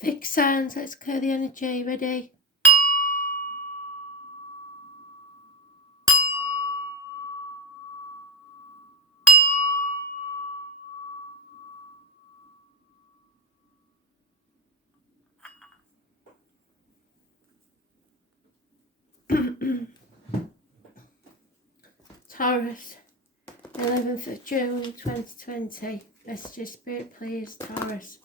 Fixed signs, let's clear the energy. Ready? Taurus, 11th of June 2020. Message Spirit, please, Taurus.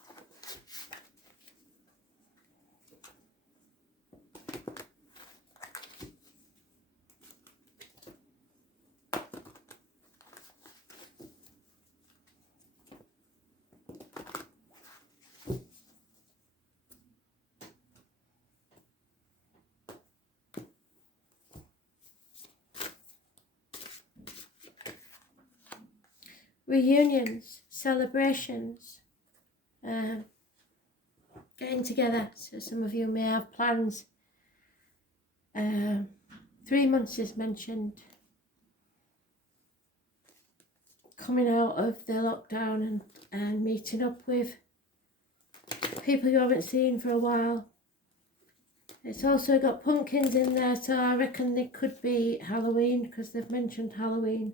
Reunions, celebrations, getting together. So some of you may have plans. 3 months is mentioned. Coming out of the lockdown and meeting up with people you haven't seen for a while. It's also got pumpkins in there, so I reckon it could be Halloween, because they've mentioned Halloween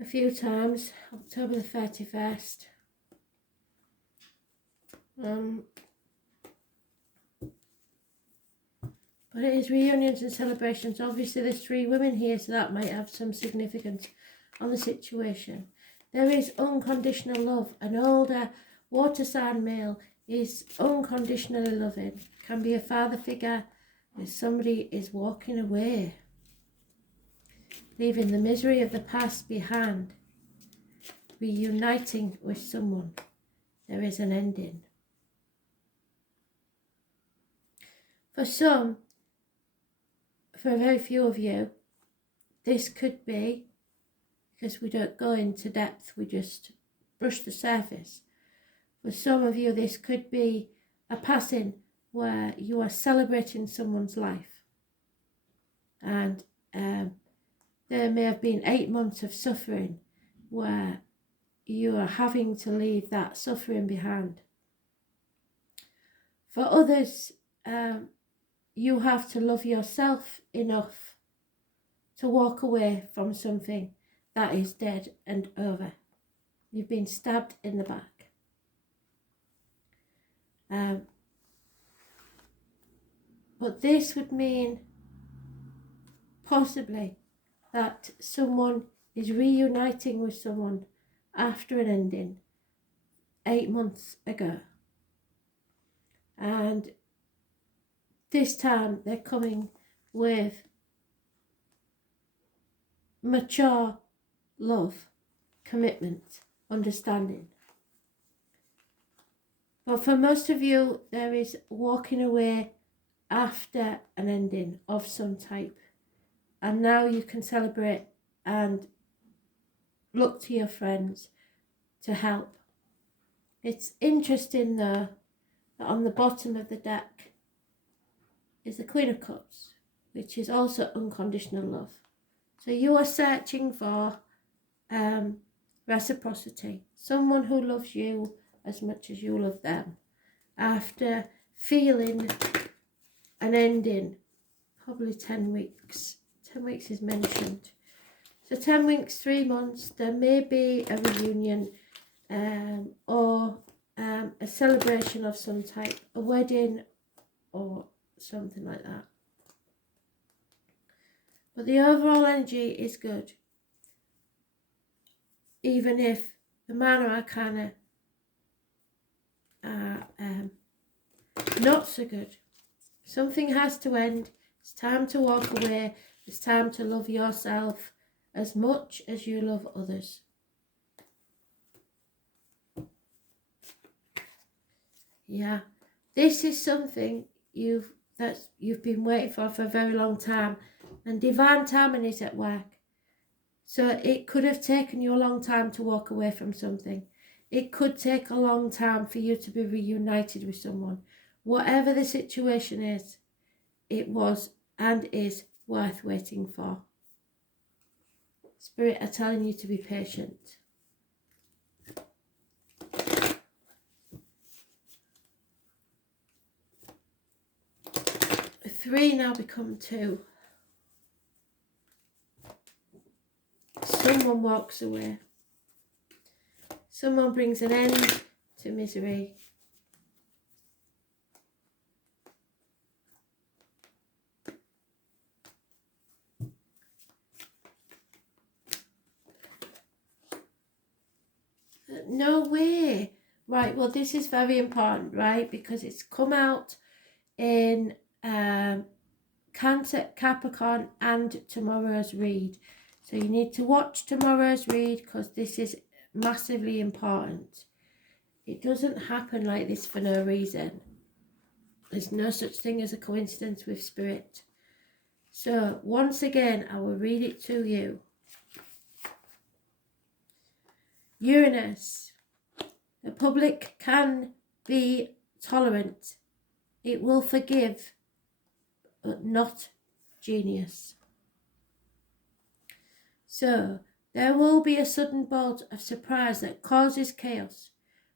a few times. October the 31st. But it is reunions and celebrations. Obviously there's 3 women here, so that might have some significance on the situation. There is unconditional love. An older water sign male is unconditionally loving. Can be a father figure. If somebody is walking away, leaving the misery of the past behind, reuniting with someone. There is an ending. For some, for a very few of you, this could be, because we don't go into depth, we just brush the surface. For some of you, this could be a passing where you are celebrating someone's life. And there may have been 8 months of suffering where you are having to leave that suffering behind. For others, you have to love yourself enough to walk away from something that is dead and over. You've been stabbed in the back. But this would mean possibly that someone is reuniting with someone after an ending 8 months ago. And this time they're coming with mature love, commitment, understanding. But for most of you, there is walking away after an ending of some type. And now you can celebrate and look to your friends to help. It's interesting though that on the bottom of the deck is the Queen of Cups, which is also unconditional love. So you are searching for reciprocity, someone who loves you as much as you love them, after feeling an ending, probably 10 weeks. 10 weeks is mentioned. So 10 weeks, 3 months, there may be a reunion or a celebration of some type, a wedding or something like that. But the overall energy is good. Even if the Minor Arcana are not so good. Something has to end. It's time to walk away. It's time to love yourself as much as you love others. Yeah, this is something you've been waiting for a very long time, and divine timing is at work. So it could have taken you a long time to walk away from something. It could take a long time for you to be reunited with someone. Whatever the situation is, it was and is worth waiting for. Spirit are telling you to be patient. 3 now become 2. Someone walks away. Someone brings an end to misery. No way. Right, well, this is very important, right? Because it's come out in Cancer, Capricorn, and tomorrow's read. So you need to watch tomorrow's read because this is massively important. It doesn't happen like this for no reason. There's no such thing as a coincidence with spirit. So once again, I will read it to you. Uranus. The public can be tolerant. It will forgive, but not genius. So, there will be a sudden bolt of surprise that causes chaos.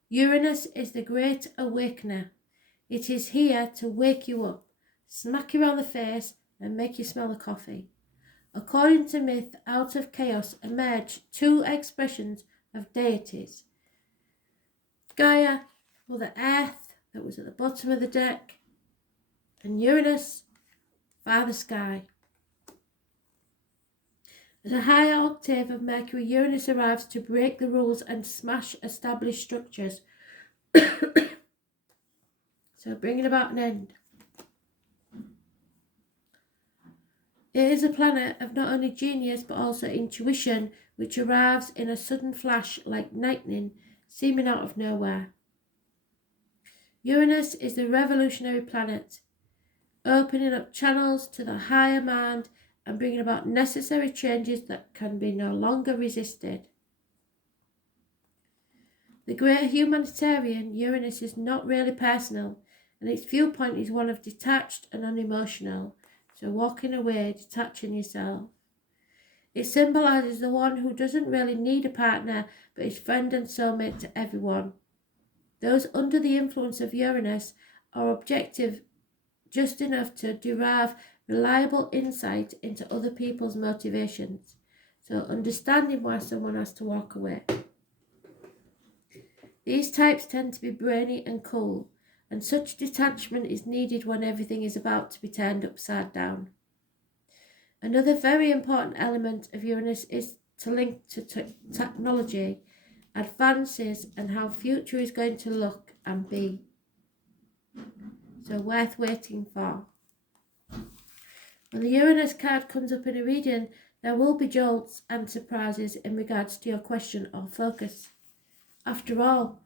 Uranus is the great awakener. It is here to wake you up, smack you on the face, and make you smell the coffee. According to myth, out of chaos emerge 2 expressions of deities. Gaia, Mother Earth, that was at the bottom of the deck, and Uranus, Father Sky. At a higher octave of Mercury, Uranus arrives to break the rules and smash established structures. So bringing about an end. It is a planet of not only genius but also intuition, which arrives in a sudden flash like lightning, seeming out of nowhere. Uranus is the revolutionary planet, opening up channels to the higher mind and bringing about necessary changes that can be no longer resisted. The great humanitarian, Uranus is not really personal, and its viewpoint is one of detached and unemotional, so walking away, detaching yourself. It symbolises the one who doesn't really need a partner, but is friend and soulmate to everyone. Those under the influence of Uranus are objective just enough to derive reliable insight into other people's motivations, so understanding why someone has to walk away. These types tend to be brainy and cool, and such detachment is needed when everything is about to be turned upside down. Another very important element of Uranus is to link to technology, advances, and how future is going to look and be. So worth waiting for. When the Uranus card comes up in a reading, there will be jolts and surprises in regards to your question or focus. After all,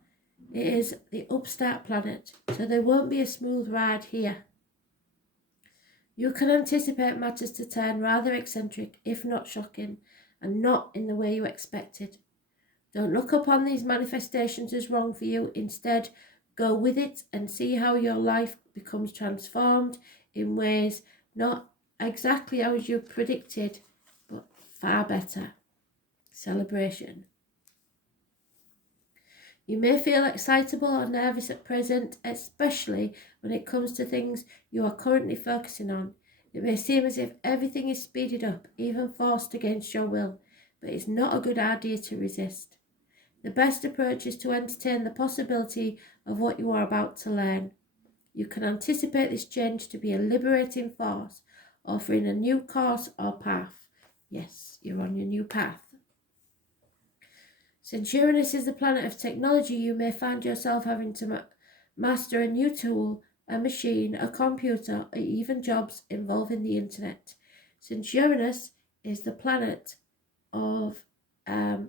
it is the upstart planet, so there won't be a smooth ride here. You can anticipate matters to turn rather eccentric, if not shocking, and not in the way you expected. Don't look upon these manifestations as wrong for you. Instead, go with it and see how your life becomes transformed in ways not exactly as you predicted, but far better. Celebration. You may feel excitable or nervous at present, especially when it comes to things you are currently focusing on. It may seem as if everything is speeded up, even forced against your will, but it's not a good idea to resist. The best approach is to entertain the possibility of what you are about to learn. You can anticipate this change to be a liberating force, offering a new course or path. Yes, you're on your new path. Since Uranus is the planet of technology, you may find yourself having to master a new tool, a machine, a computer, or even jobs involving the internet. Since Uranus is the planet of air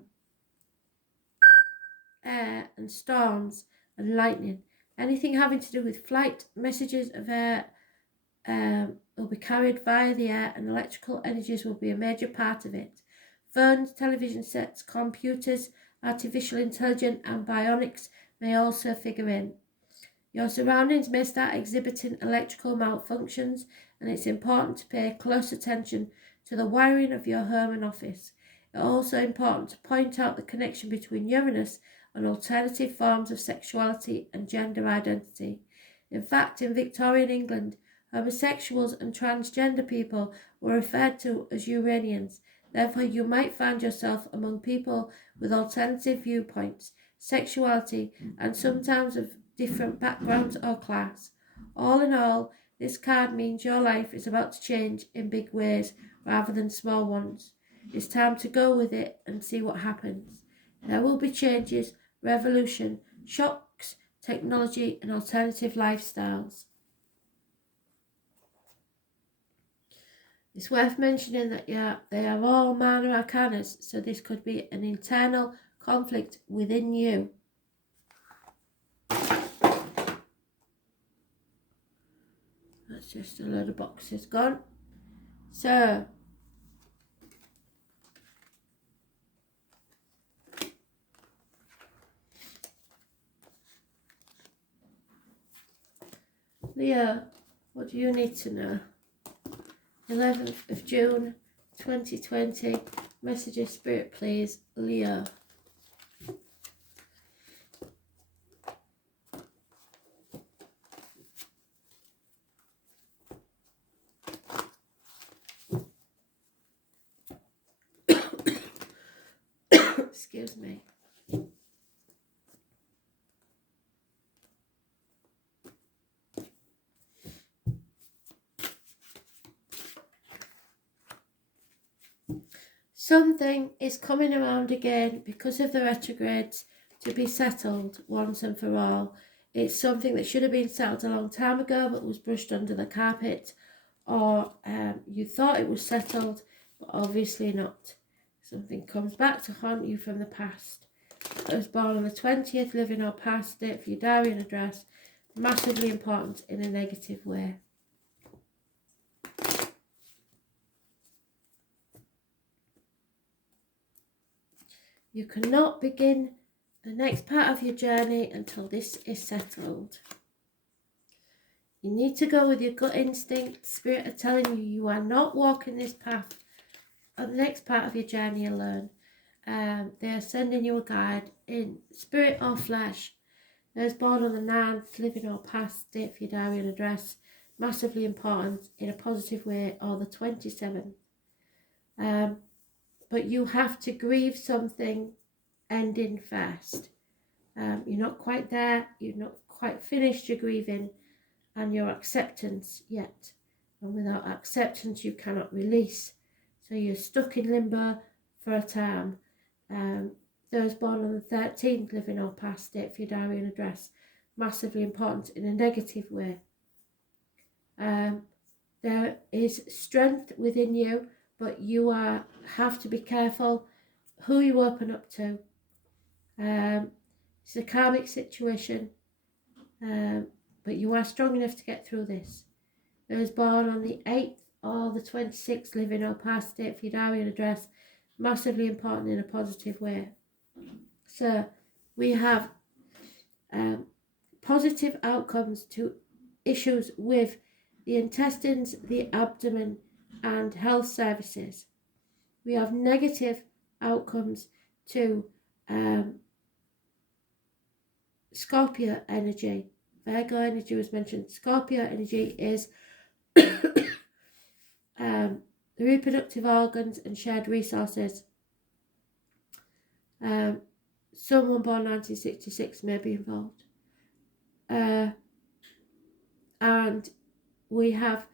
and storms and lightning, anything having to do with flight, messages of air will be carried via the air, and electrical energies will be a major part of it. Phones, television sets, computers, artificial intelligence and bionics may also figure in. Your surroundings may start exhibiting electrical malfunctions, and it's important to pay close attention to the wiring of your home and office. It's also important to point out the connection between Uranus and alternative forms of sexuality and gender identity. In fact, in Victorian England, Homosexuals and transgender people were referred to as Uranians. Therefore, you might find yourself among people with alternative viewpoints, sexuality, and sometimes of different backgrounds or class. All in all, this card means your life is about to change in big ways rather than small ones. It's time to go with it and see what happens. There will be changes, revolution, shocks, technology, and alternative lifestyles. It's worth mentioning that they are all minor arcanas, so this could be an internal conflict within you. That's just a load of boxes gone. So, Leo, what do you need to know? 11th of June 2020. Message of Spirit, please. Leo. Excuse me. Something is coming around again because of the retrogrades to be settled once and for all. It's something that should have been settled a long time ago but was brushed under the carpet, or you thought it was settled but obviously not. Something comes back to haunt you from the past. I was born on the 20th, living or past, date for your diary and address. Massively important in a negative way. You cannot begin the next part of your journey until this is settled. You need to go with your gut instinct. Spirit are telling you you are not walking this path on the next part of your journey alone. They are sending you a guide in spirit or flesh. Those born on the 9th, living or past, date for your diary and address. Massively important in a positive way, or the 27th. But you have to grieve something ending first. You're not quite there, you've not quite finished your grieving and your acceptance yet. And without acceptance, you cannot release. So you're stuck in limbo for a time. Those born on the 13th, living or past, date for your diary and address. Massively important in a negative way. There is strength within you, but you have to be careful who you open up to. It's a karmic situation, but you are strong enough to get through this. Those born on the 8th or the 26th, living or past, date for your diary and address, massively important in a positive way. So we have positive outcomes to issues with the intestines, the abdomen, and health services. We have negative outcomes to Scorpio energy. Virgo energy was mentioned. Scorpio energy is the reproductive organs and shared resources. Someone born 1966 may be involved. And we have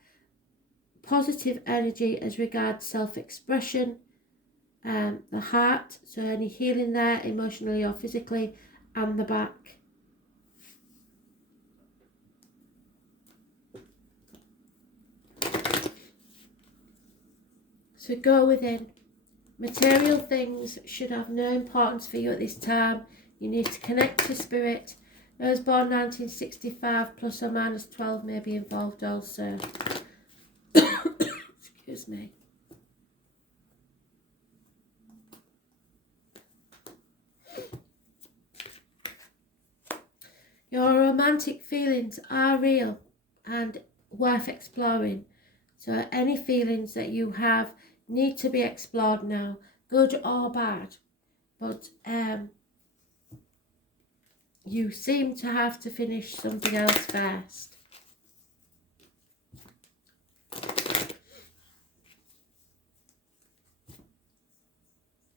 positive energy as regards self-expression, the heart, so any healing there, emotionally or physically, and the back. So go within. Material things should have no importance for you at this time. You need to connect to spirit. Those born 1965 plus or minus 12 may be involved also. Excuse me. Your romantic feelings are real and worth exploring. So any feelings that you have need to be explored now, good or bad. But you seem to have to finish something else first.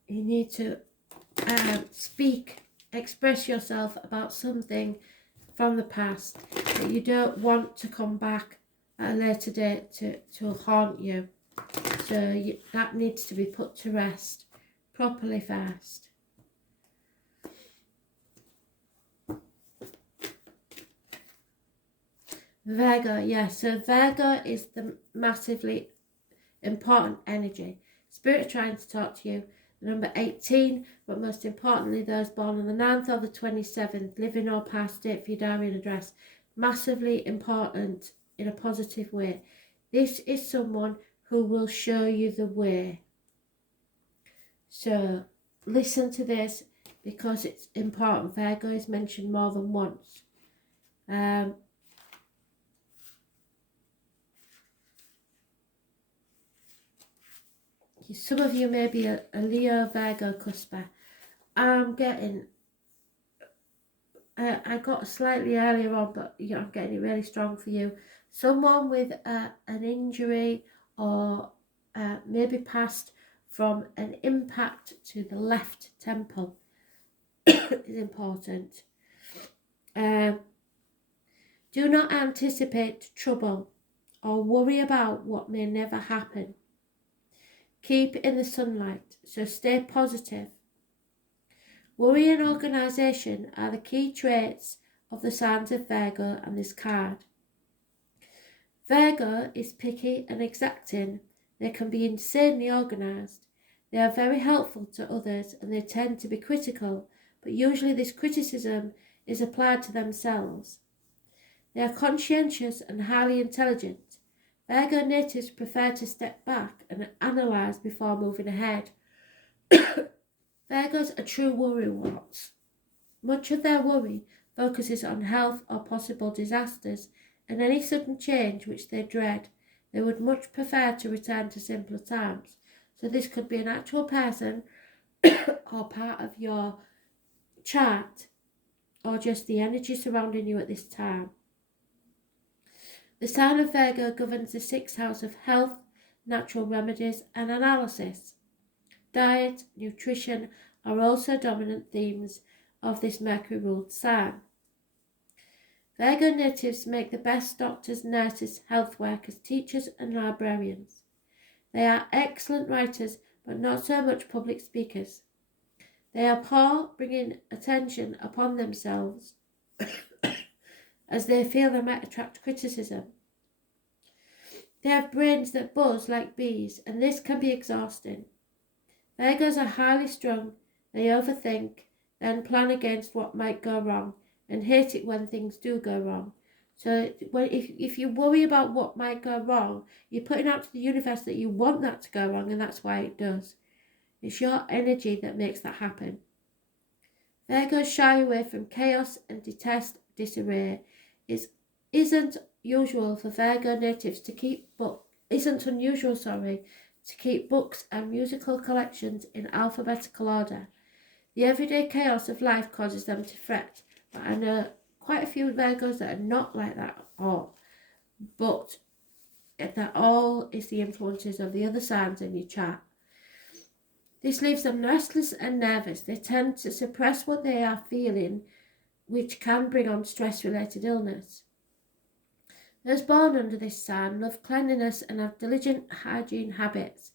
you need to express yourself about something from the past that you don't want to come back at a later date to haunt you. So that needs to be put to rest properly first. Virgo, yeah, so Virgo is the massively important energy. Spirit trying to talk to you. The number 18, but most importantly, those born on the 9th or the 27th, living or past date for your diary and address. Massively important in a positive way. This is someone who will show you the way. So listen to this because it's important. Virgo is mentioned more than once. Some of you may be a Leo, Virgo cusper. I'm getting, I got slightly earlier on, but I'm getting it really strong for you. Someone with an injury or maybe passed from an impact to the left temple is important. Do not anticipate trouble or worry about what may never happen. Keep in the sunlight, so stay positive. Worry and organisation are the key traits of the signs of Virgo and this card. Virgo is picky and exacting. They can be insanely organised. They are very helpful to others and they tend to be critical, but usually this criticism is applied to themselves. They are conscientious and highly intelligent. Virgo natives prefer to step back and analyse before moving ahead. Virgos are true worrywarts. Much of their worry focuses on health or possible disasters and any sudden change which they dread. They would much prefer to return to simpler times. So this could be an actual person or part of your chart or just the energy surrounding you at this time. The sign of Virgo governs the 6th house of health, natural remedies and analysis. Diet, nutrition are also dominant themes of this Mercury-ruled sign. Virgo natives make the best doctors, nurses, health workers, teachers and librarians. They are excellent writers but not so much public speakers. They are poor, bringing attention upon themselves as they feel they might attract criticism. They have brains that buzz like bees, and this can be exhausting. Virgos are highly strung, they overthink, then plan against what might go wrong, and hate it when things do go wrong. So if you worry about what might go wrong, you're putting out to the universe that you want that to go wrong, and that's why it does. It's your energy that makes that happen. Virgos shy away from chaos and detest disarray. It isn't unusual for Virgo natives to keep books and musical collections in alphabetical order. The everyday chaos of life causes them to fret, but I know quite a few Virgos that are not like that at all. But that all is the influences of the other signs in your chart. This leaves them restless and nervous. They tend to suppress what they are feeling, which can bring on stress-related illness. Those born under this sign love cleanliness and have diligent hygiene habits.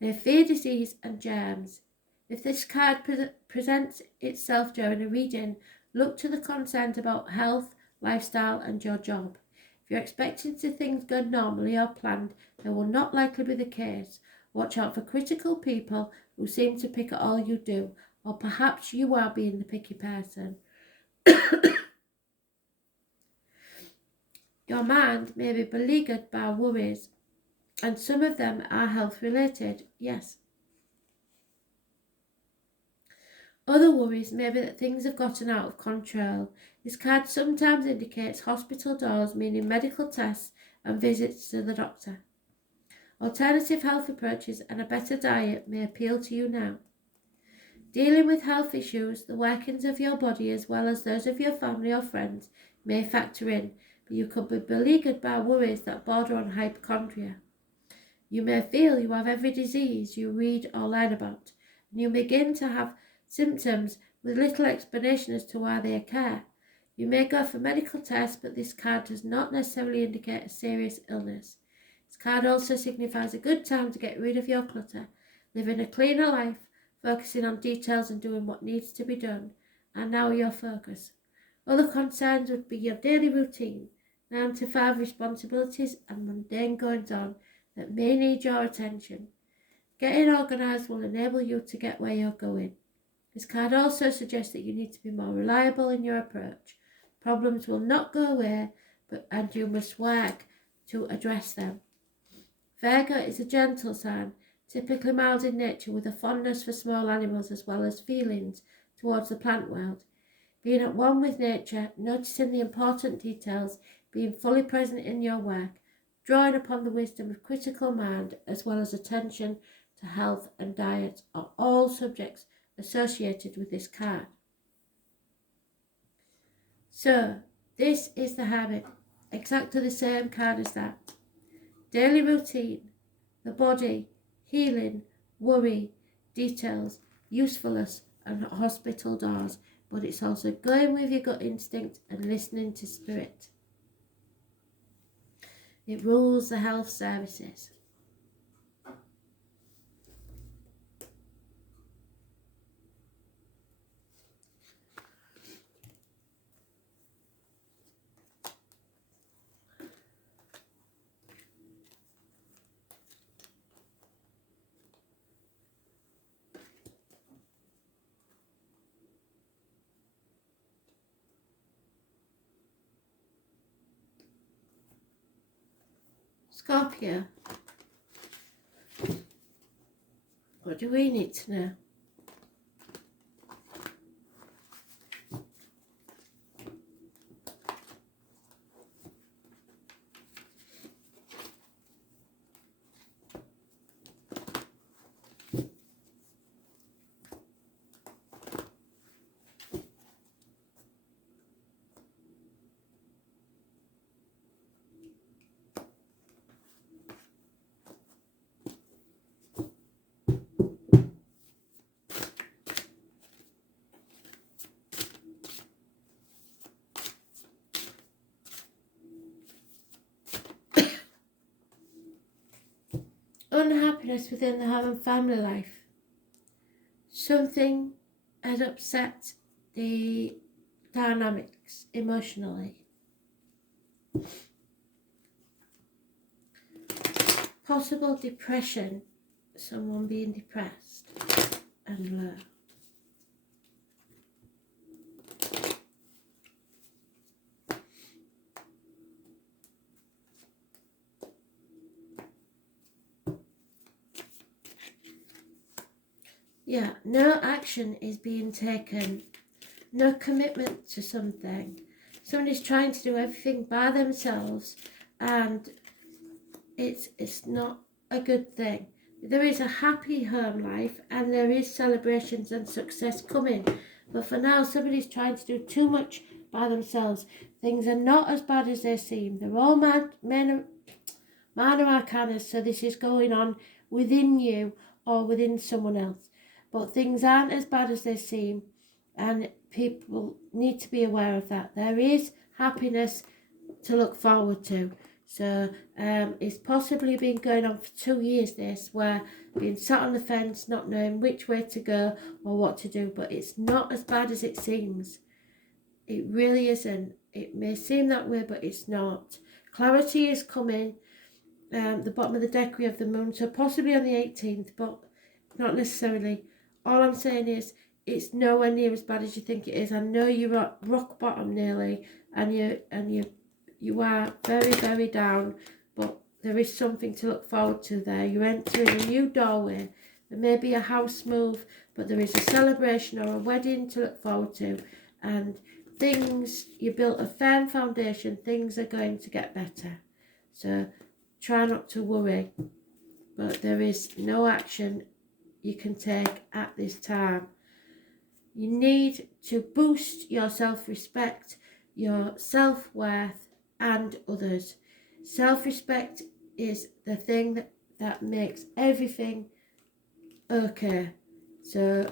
They fear disease and germs. If this card presents itself during a reading, look to the content about health, lifestyle and your job. If you're expecting things go normally or planned, they will not likely be the case. Watch out for critical people who seem to pick at all you do, or perhaps you are being the picky person. Your mind may be beleaguered by worries, and some of them are health related, yes. Other worries may be that things have gotten out of control. This card sometimes indicates hospital doors, meaning medical tests and visits to the doctor. Alternative health approaches and a better diet may appeal to you now. Dealing with health issues, the workings of your body as well as those of your family or friends may factor in, but you could be beleaguered by worries that border on hypochondria. You may feel you have every disease you read or learn about, and you begin to have symptoms with little explanation as to why they occur. You may go for medical tests, but this card does not necessarily indicate a serious illness. This card also signifies a good time to get rid of your clutter, living a cleaner life, focusing on details and doing what needs to be done, and now your focus. Other concerns would be your daily routine, 9 to 5 responsibilities and mundane goings-on that may need your attention. Getting organised will enable you to get where you're going. This card also suggests that you need to be more reliable in your approach. Problems will not go away, and you must work to address them. Virgo is a gentle sign, typically mild in nature with a fondness for small animals as well as feelings towards the plant world. Being at one with nature, noticing the important details, being fully present in your work, drawing upon the wisdom of critical mind as well as attention to health and diet are all subjects associated with this card. So, this is the Hermit, exactly the same card as that. Daily routine, the body, healing, worry, details, usefulness and hospital doors, but it's also going with your gut instinct and listening to spirit. It rules the health services. Scorpio, what do we need to know? Unhappiness within the home and family life. Something has upset the dynamics emotionally. Possible depression, someone being depressed and low. Yeah, no action is being taken, no commitment to something. Somebody's trying to do everything by themselves and it's not a good thing. There is a happy home life and there is celebrations and success coming. But for now, somebody's trying to do too much by themselves. Things are not as bad as they seem. They're all minor arcana, so this is going on within you or within someone else. But things aren't as bad as they seem, and people need to be aware of that. There is happiness to look forward to. So it's possibly been going on for 2 years, this, where being sat on the fence, not knowing which way to go or what to do, but it's not as bad as it seems. It really isn't. It may seem that way, but it's not. Clarity is coming. The bottom of the deck we have the moon, so possibly on the 18th, but not necessarily. All I'm saying is it's nowhere near as bad as you think it is. I know you're at rock bottom nearly, and you are very, very down, but there is something to look forward to there. You're entering a new doorway. There may be a house move, but there is a celebration or a wedding to look forward to, and you built a firm foundation. Things are going to get better. So try not to worry, but there is no action you can take at this time. You need to boost your self-respect, your self-worth and others. Self-respect is the thing that makes everything okay. So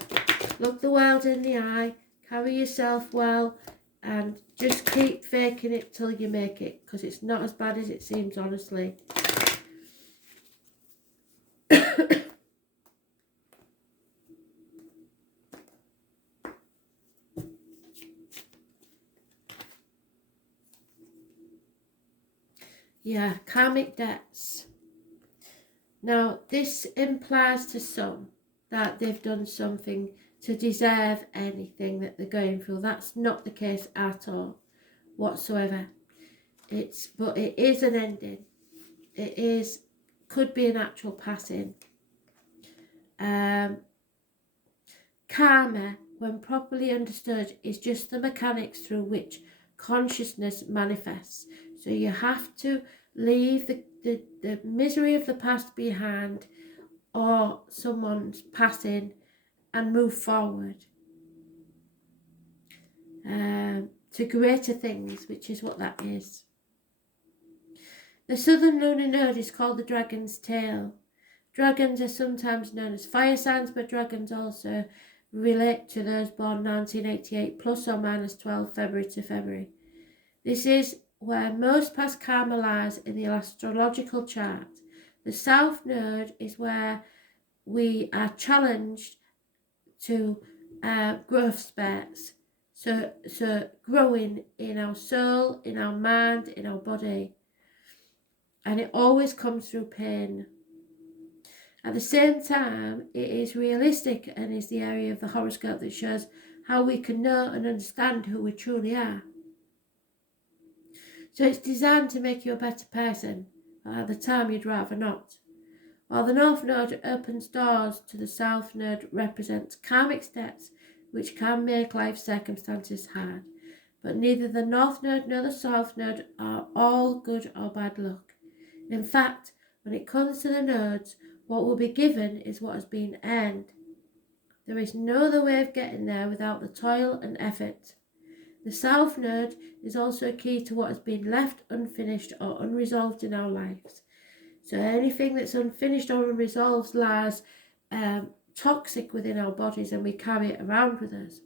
look the world in the eye, carry yourself well, and just keep faking it till you make it, because it's not as bad as it seems, honestly. Yeah, karmic debts. Now, this implies to some that they've done something to deserve anything that they're going through. That's not the case at all, whatsoever. But it is an ending. Could be an actual passing. Karma, when properly understood, is just the mechanics through which consciousness manifests. So you have to leave the misery of the past behind, or someone's passing, and move forward to greater things, which is what that is. The southern lunar node is called the dragon's tail. Dragons are sometimes known as fire signs, but dragons also relate to those born 1988 plus or minus 12 February to February. This is where most past karma lies in the astrological chart. The south node is where we are challenged to growth spurts. So growing in our soul, in our mind, in our body. And it always comes through pain. At the same time, it is realistic and is the area of the horoscope that shows how we can know and understand who we truly are. So it's designed to make you a better person, but at the time you'd rather not. While the north node opens doors to the south node represents karmic steps which can make life circumstances hard. But neither the north node nor the south node are all good or bad luck. In fact, when it comes to the nodes, what will be given is what has been earned. There is no other way of getting there without the toil and effort. The south node is also key to what has been left unfinished or unresolved in our lives. So anything that's unfinished or unresolved lies toxic within our bodies, and we carry it around with us.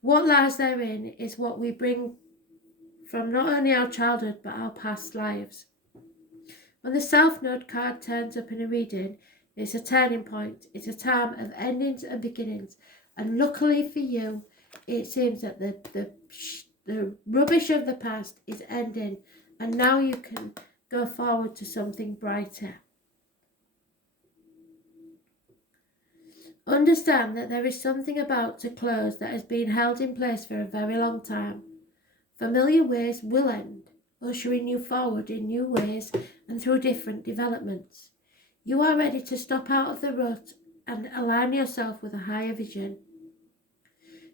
What lies therein is what we bring from not only our childhood but our past lives. When the South Node card turns up in a reading, it's a turning point. It's a time of endings and beginnings. And luckily for you, it seems that the rubbish of the past is ending, and now you can go forward to something brighter. Understand that there is something about to close that has been held in place for a very long time. Familiar ways will end, ushering you forward in new ways and through different developments. You are ready to stop out of the rut and align yourself with a higher vision.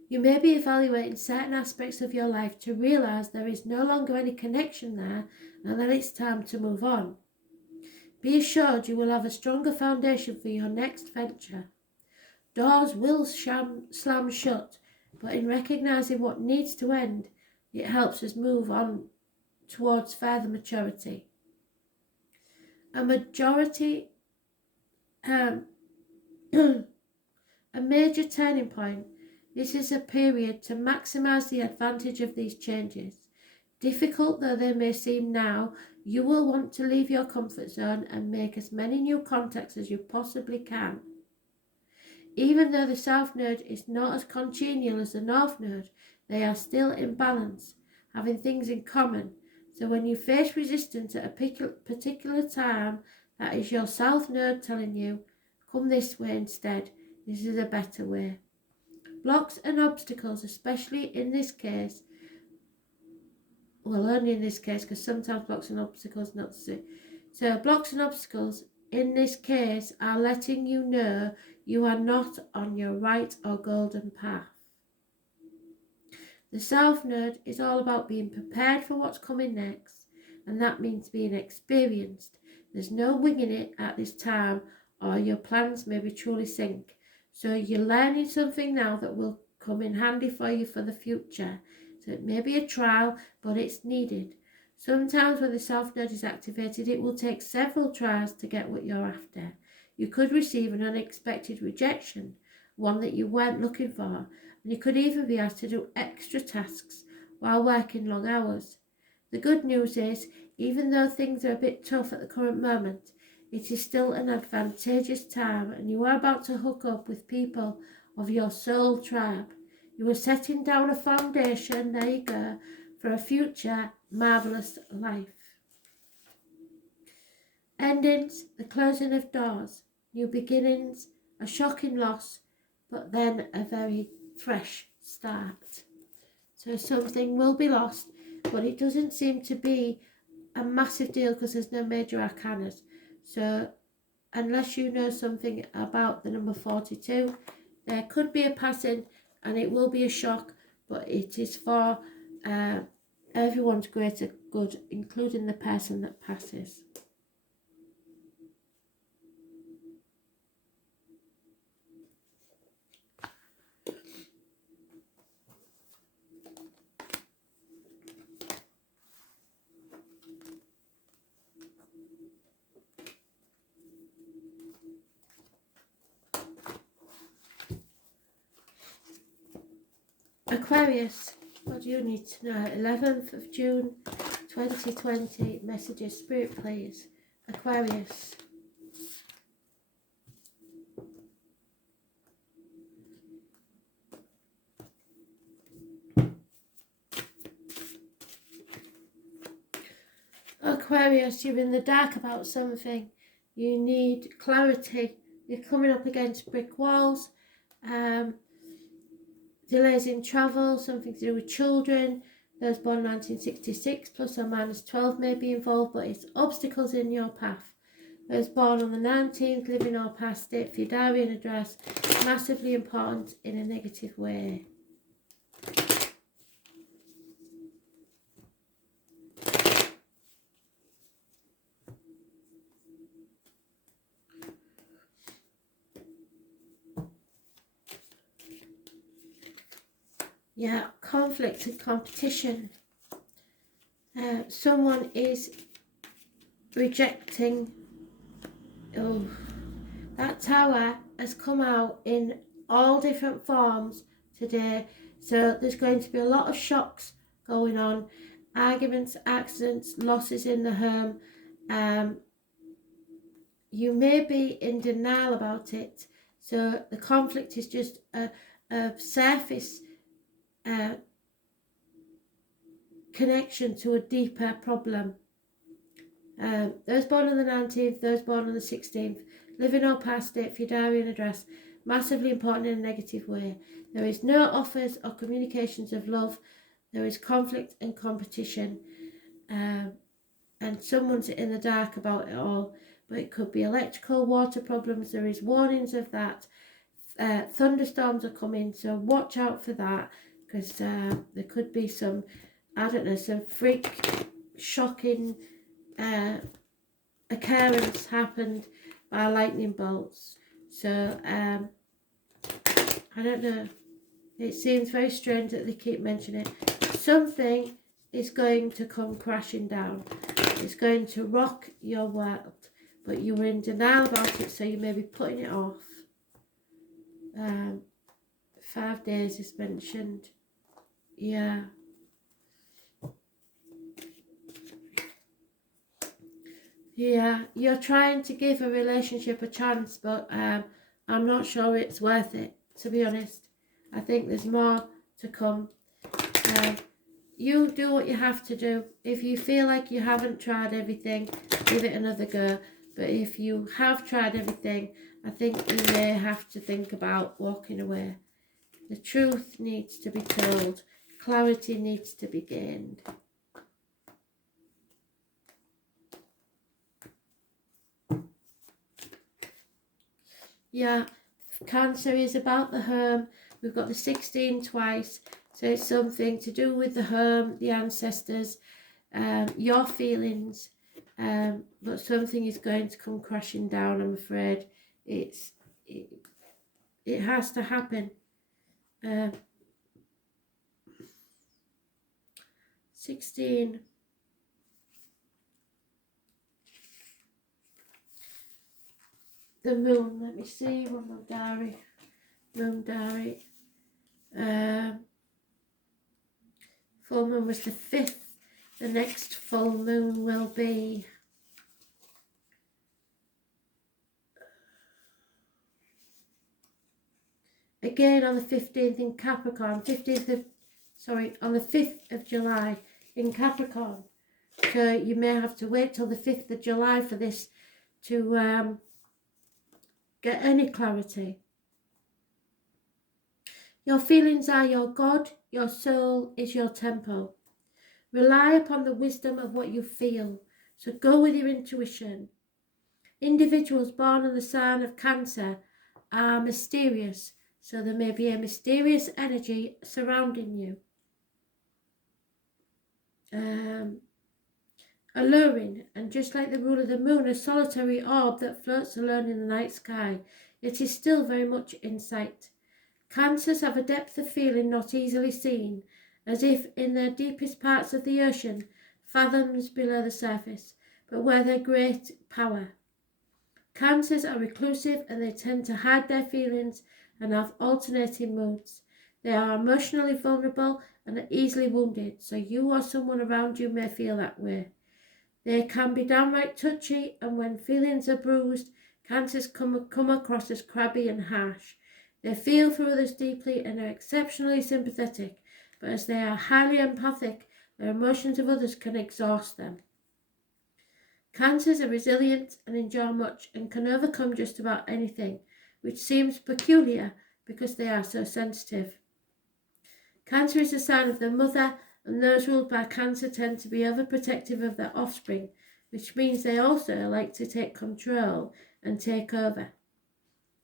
You may be evaluating certain aspects of your life to realise there is no longer any connection there and that it's time to move on. Be assured you will have a stronger foundation for your next venture. Doors will slam shut, but in recognising what needs to end, it helps us move on towards further maturity. A major turning point. This is a period to maximise the advantage of these changes. Difficult though they may seem now, you will want to leave your comfort zone and make as many new contacts as you possibly can. Even though the South Node is not as congenial as the North Node, they are still in balance, having things in common. So when you face resistance at a particular time, that is your South Node telling you, come this way instead. This is a better way. Blocks and obstacles, especially in this case, well, only in this case, because sometimes blocks and obstacles not so. So blocks and obstacles in this case are letting you know you are not on your right or golden path. The South Node is all about being prepared for what's coming next, and that means being experienced. There's no winging it at this time, or your plans may be truly sink. So you're learning something now that will come in handy for you for the future. So it may be a trial, but it's needed. Sometimes when the South Node is activated, it will take several tries to get what you're after. You could receive an unexpected rejection, one that you weren't looking for, and you could even be asked to do extra tasks while working long hours. The good news is, even though things are a bit tough at the current moment, it is still an advantageous time, and you are about to hook up with people of your soul tribe. You are setting down a foundation, there you go, for a future marvellous life. Endings, the closing of doors, new beginnings, a shocking loss, but then a very fresh start. So something will be lost, but it doesn't seem to be a massive deal because there's no major arcanas. So unless you know something about the number 42, there could be a passing and it will be a shock, but it is for everyone's greater good, including the person that passes. Aquarius, what do you need to know? 11th of June 2020, messages, spirit please. Aquarius. Aquarius, you're in the dark about something. You need clarity. You're coming up against brick walls. Delays in travel, something to do with children. Those born 1966 plus or minus 12 may be involved, but it's obstacles in your path. Those born on the 19th, living or past it, for your diary and address, massively important in a negative way. Yeah, conflict and competition. Someone is rejecting. Oh, that tower has come out in all different forms today. So there's going to be a lot of shocks going on. Arguments, accidents, losses in the home. You may be in denial about it. So the conflict is just a surface connection to a deeper problem. Those born on the 19th, those born on the 16th, living or past it, for your diary and address, massively important in a negative way. There is no offers or communications of love. There is conflict and competition. And someone's in the dark about it all. But it could be electrical, water problems. There is warnings of that. Thunderstorms are coming, so watch out for that. Because there could be some, I don't know, some freak, shocking occurrence happened by lightning bolts. So, I don't know. It seems very strange that they keep mentioning it. Something is going to come crashing down. It's going to rock your world. But you were in denial about it, so you may be putting it off. 5 days is mentioned. Yeah. Yeah, you're trying to give a relationship a chance, but I'm not sure it's worth it, to be honest. I think there's more to come. You do what you have to do. If you feel like you haven't tried everything, give it another go. But if you have tried everything, I think you may have to think about walking away. The truth needs to be told. Clarity needs to be gained. Yeah, Cancer is about the home. We've got the 16 twice. So it's something to do with the home, the ancestors, your feelings. But something is going to come crashing down, I'm afraid. It has to happen. 16. the moon. Let me see, one more diary. Moon diary. Full moon was the 5th. The next full moon will be again on the 15th in Capricorn. On the 5th of July in Capricorn. So you may have to wait till the 5th of July for this to get any clarity. Your feelings are your God, your soul is your temple. Rely upon the wisdom of what you feel, so go with your intuition. Individuals born on the sign of Cancer are mysterious, so there may be a mysterious energy surrounding you. Alluring, and just like the rule of the moon, a solitary orb that floats alone in the night sky, it is still very much in sight. Cancers have a depth of feeling not easily seen, as if in their deepest parts of the ocean, fathoms below the surface, but where their great power. Cancers are reclusive and they tend to hide their feelings and have alternating moods. They are emotionally vulnerable and are easily wounded, so you or someone around you may feel that way. They can be downright touchy, and when feelings are bruised, Cancers come across as crabby and harsh. They feel for others deeply and are exceptionally sympathetic, but as they are highly empathic, their emotions of others can exhaust them. Cancers are resilient and endure much and can overcome just about anything, which seems peculiar because they are so sensitive. Cancer is a sign of the mother, and those ruled by Cancer tend to be overprotective of their offspring, which means they also like to take control and take over.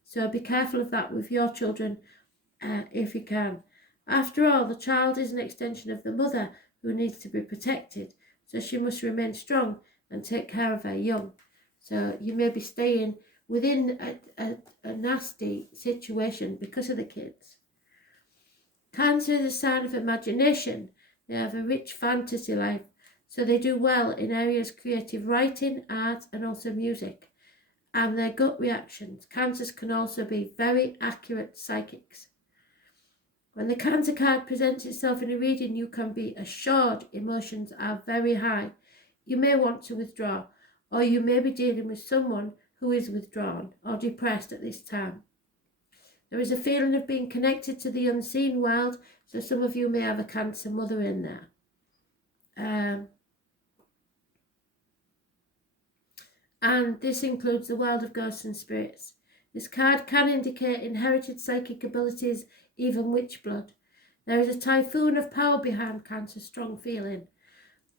So be careful of that with your children if you can. After all, the child is an extension of the mother who needs to be protected, so she must remain strong and take care of her young. So you may be staying within a nasty situation because of the kids. Cancer is a sign of imagination. They have a rich fantasy life, so they do well in areas creative writing, art, and also music. And their gut reactions. Cancers can also be very accurate psychics. When the Cancer card presents itself in a reading, you can be assured emotions are very high. You may want to withdraw, or you may be dealing with someone who is withdrawn or depressed at this time. There is a feeling of being connected to the unseen world, so some of you may have a Cancer mother in there. And this includes the world of ghosts and spirits. This card can indicate inherited psychic abilities, even witch blood. There is a typhoon of power behind Cancer's strong feeling.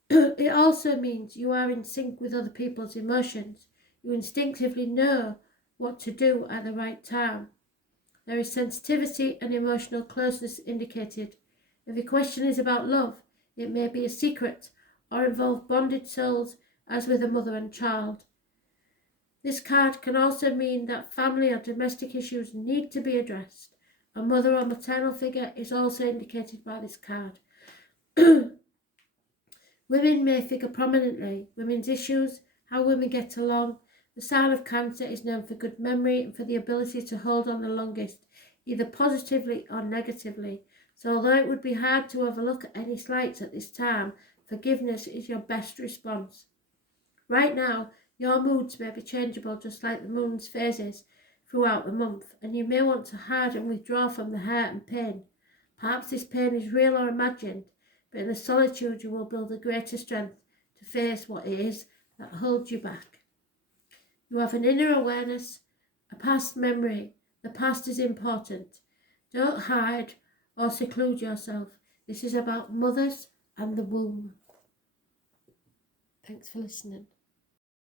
It also means you are in sync with other people's emotions. You instinctively know what to do at the right time. There is sensitivity and emotional closeness indicated. If your question is about love, it may be a secret or involve bonded souls, as with a mother and child. This card can also mean that family or domestic issues need to be addressed. A mother or maternal figure is also indicated by this card. Women may figure prominently. Women's issues, how women get along. The sign of Cancer is known for good memory and for the ability to hold on the longest, either positively or negatively. So although it would be hard to overlook any slights at this time, forgiveness is your best response. Right now, your moods may be changeable just like the moon's phases throughout the month, and you may want to hide and withdraw from the hurt and pain. Perhaps this pain is real or imagined, but in the solitude you will build a greater strength to face what it is that holds you back. You have an inner awareness, a past memory. The past is important. Don't hide or seclude yourself. This is about mothers and the womb. Thanks for listening.